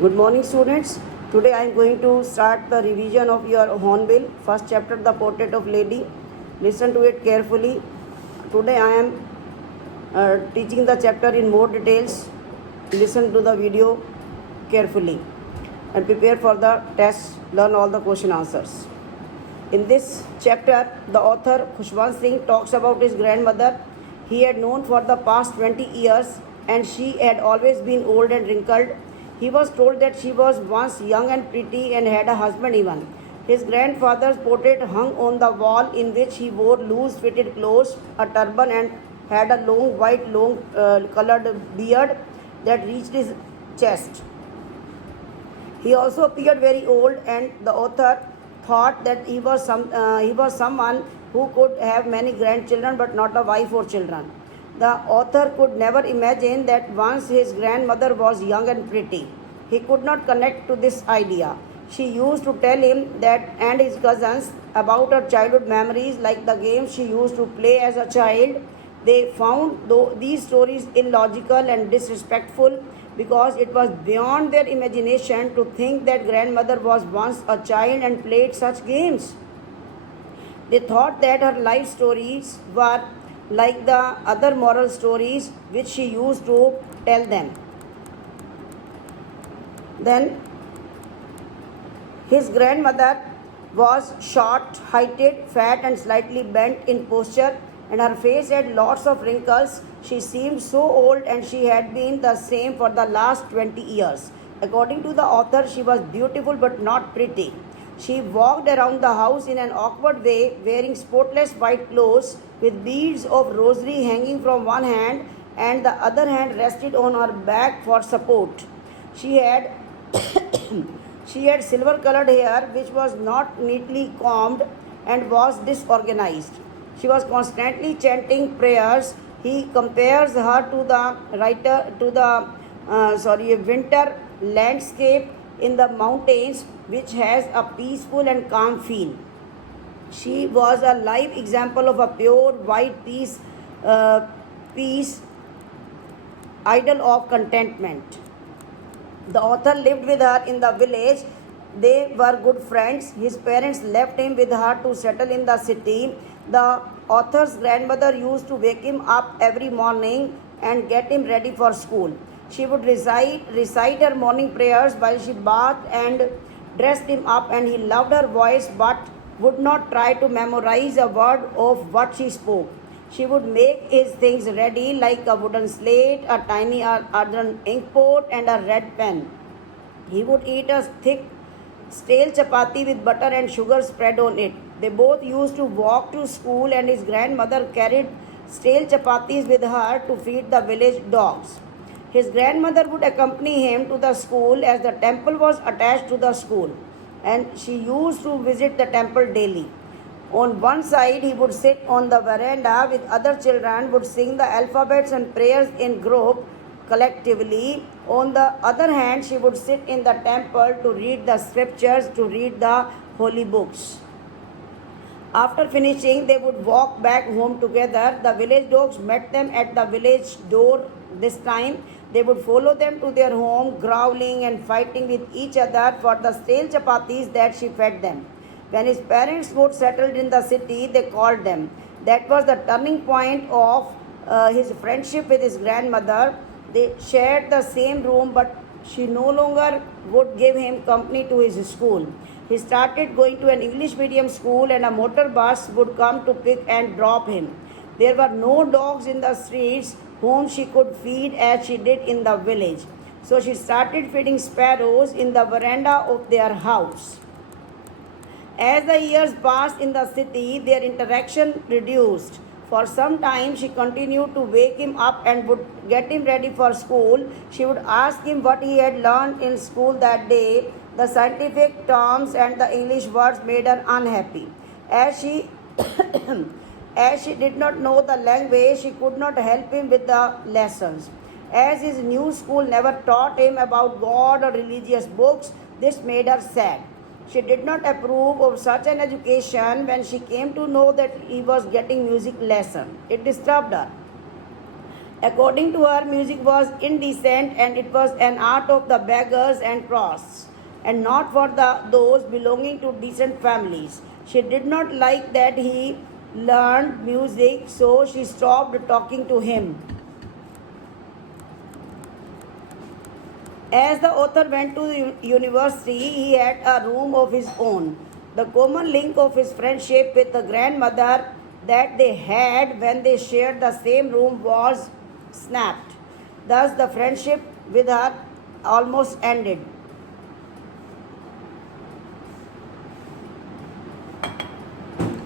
Good morning, students. Today I am going to start the revision of your Hornbill, first chapter, The Portrait of Lady. Listen to it carefully. Today I am teaching the chapter in more details. Listen to the video carefully and prepare for the test. Learn all the question answers. In this chapter, the author Khushwant Singh talks about his grandmother he had known for the past 20 years, and she had always been old and wrinkled. He was told that she was once young and pretty and had a husband even. His grandfather's portrait hung on the wall, in which he wore loose fitted clothes, a turban, and had a long white colored beard that reached his chest. He also appeared very old, and the author thought that he was someone who could have many grandchildren but not a wife or children. The author could never imagine that once his grandmother was young and pretty. He could not connect to this idea. She used to tell him that and his cousins about her childhood memories, like the games she used to play as a child. They found these stories illogical and disrespectful because it was beyond their imagination to think that grandmother was once a child and played such games. They thought that her life stories were like the other moral stories which she used to tell them. Then his grandmother was short, heighted, fat, and slightly bent in posture, and her face had lots of wrinkles. She seemed so old, and she had been the same for the last 20 years. According to the author, she was beautiful but not pretty. She walked around the house in an awkward way, wearing spotless white clothes with beads of rosary hanging from one hand, and the other hand rested on her back for support. She had she had silver colored hair which was not neatly combed and was disorganized. She was constantly chanting prayers. He compares her to the winter landscape in the mountains, which has a peaceful and calm feel. She was a live example of a pure white peace, idol of contentment. The author lived with her in the village. They were good friends. His parents left him with her to settle in the city. The author's grandmother used to wake him up every morning and get him ready for school. She would recite her morning prayers while she bathed and dressed him up, and he loved her voice but would not try to memorize a word of what she spoke. She would make his things ready, like a wooden slate, a tiny earthen ink pot, and a red pen. He would eat a thick stale chapati with butter and sugar spread on it. They both used to walk to school, and his grandmother carried stale chapatis with her to feed the village dogs. His grandmother would accompany him to the school, as the temple was attached to the school, and she used to visit the temple daily. On one side, he would sit on the veranda with other children, would sing the alphabets and prayers in group collectively. On the other hand, she would sit in the temple to read the scriptures, to read the holy books. After finishing, they would walk back home together. The village dogs met them at the village door this time. They would follow them to their home, growling and fighting with each other for the stale chapatis that she fed them. When his parents got settled in the city, they called them. That was the turning point of his friendship with his grandmother. They shared the same room, but she no longer would give him company to his school. He started going to an English medium school, and a motor bus would come to pick and drop him. There were no dogs in the streets whom she could feed as she did in the village. So she started feeding sparrows in the veranda of their house. As the years passed in the city, their interaction reduced. For some time, she continued to wake him up and would get him ready for school. She would ask him what he had learned in school that day. The scientific terms and the English words made her unhappy. As she as she did not know the language, she could not help him with the lessons. As his new school never taught him about God or religious books, this made her sad. She did not approve of such an education when she came to know that he was getting music lesson. It disturbed her. According to her, music was indecent and it was an art of the beggars and cross, and not for those belonging to decent families. She did not like that he learned music, so she stopped talking to him. As the author went to the university, he had a room of his own. The common link of his friendship with the grandmother that they had when they shared the same room was snapped. Thus, the friendship with her almost ended.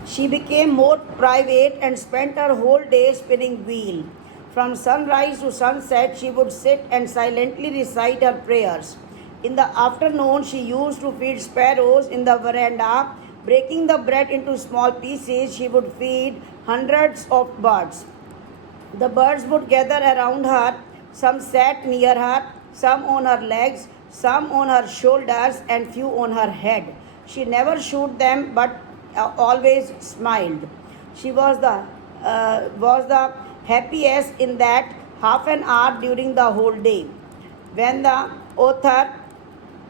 She became more private and spent her whole day spinning wheel. From sunrise to sunset, she would sit and silently recite her prayers. In the afternoon, she used to feed sparrows in the veranda. Breaking the bread into small pieces, she would feed hundreds of birds. The birds would gather around her. Some sat near her, some on her legs, some on her shoulders, and few on her head. She never shot them, but always smiled. She was the happiest in that half an hour during the whole day. When the author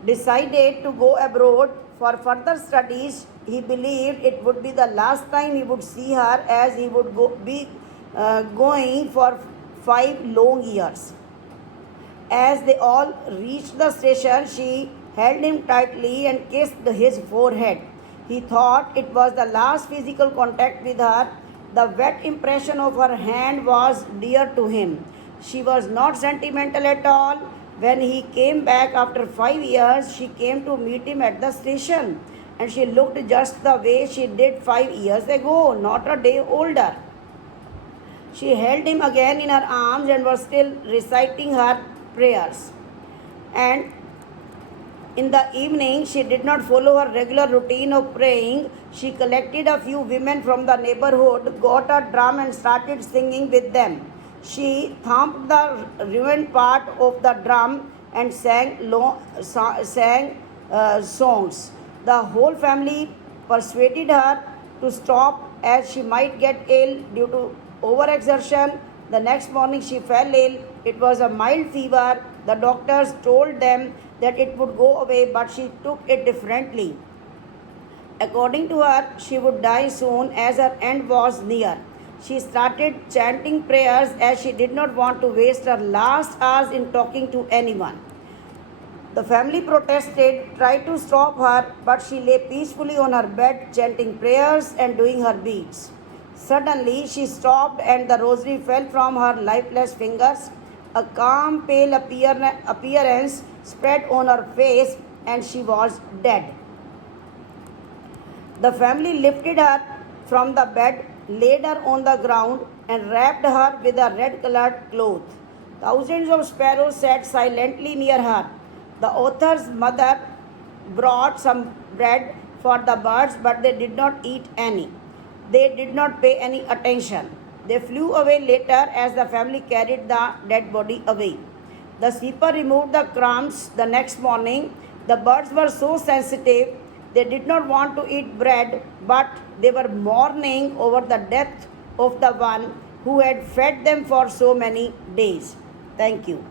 decided to go abroad for further studies, he believed it would be the last time he would see her, as he would be going for 5 long years. As they all reached the station, she held him tightly and kissed his forehead. He thought it was the last physical contact with her. The wet impression of her hand was dear to him. She was not sentimental at all. When he came back after 5 years, she came to meet him at the station, and she looked just the way she did 5 years ago, not a day older. She held him again in her arms and was still reciting her prayers. And in the evening, she did not follow her regular routine of praying. She collected a few women from the neighborhood, got a drum, and started singing with them. She thumped the ruined part of the drum and sang songs. The whole family persuaded her to stop, as she might get ill due to overexertion. The next morning she fell ill. It was a mild fever. The doctors told them that it would go away, but she took it differently. According to her, she would die soon, as her end was near. She started chanting prayers, as she did not want to waste her last hours in talking to anyone. The family protested, tried to stop her, but she lay peacefully on her bed, chanting prayers and doing her beads. Suddenly, she stopped and the rosary fell from her lifeless fingers. A calm, pale appearance spread on her face, and she was dead. The family lifted her from the bed, laid her on the ground, and wrapped her with a red-colored cloth. Thousands of sparrows sat silently near her. The author's mother brought some bread for the birds, but they did not eat any. They did not pay any attention. They flew away later as the family carried the dead body away. The sweeper removed the crumbs the next morning. The birds were so sensitive, they did not want to eat bread, but they were mourning over the death of the one who had fed them for so many days. Thank you.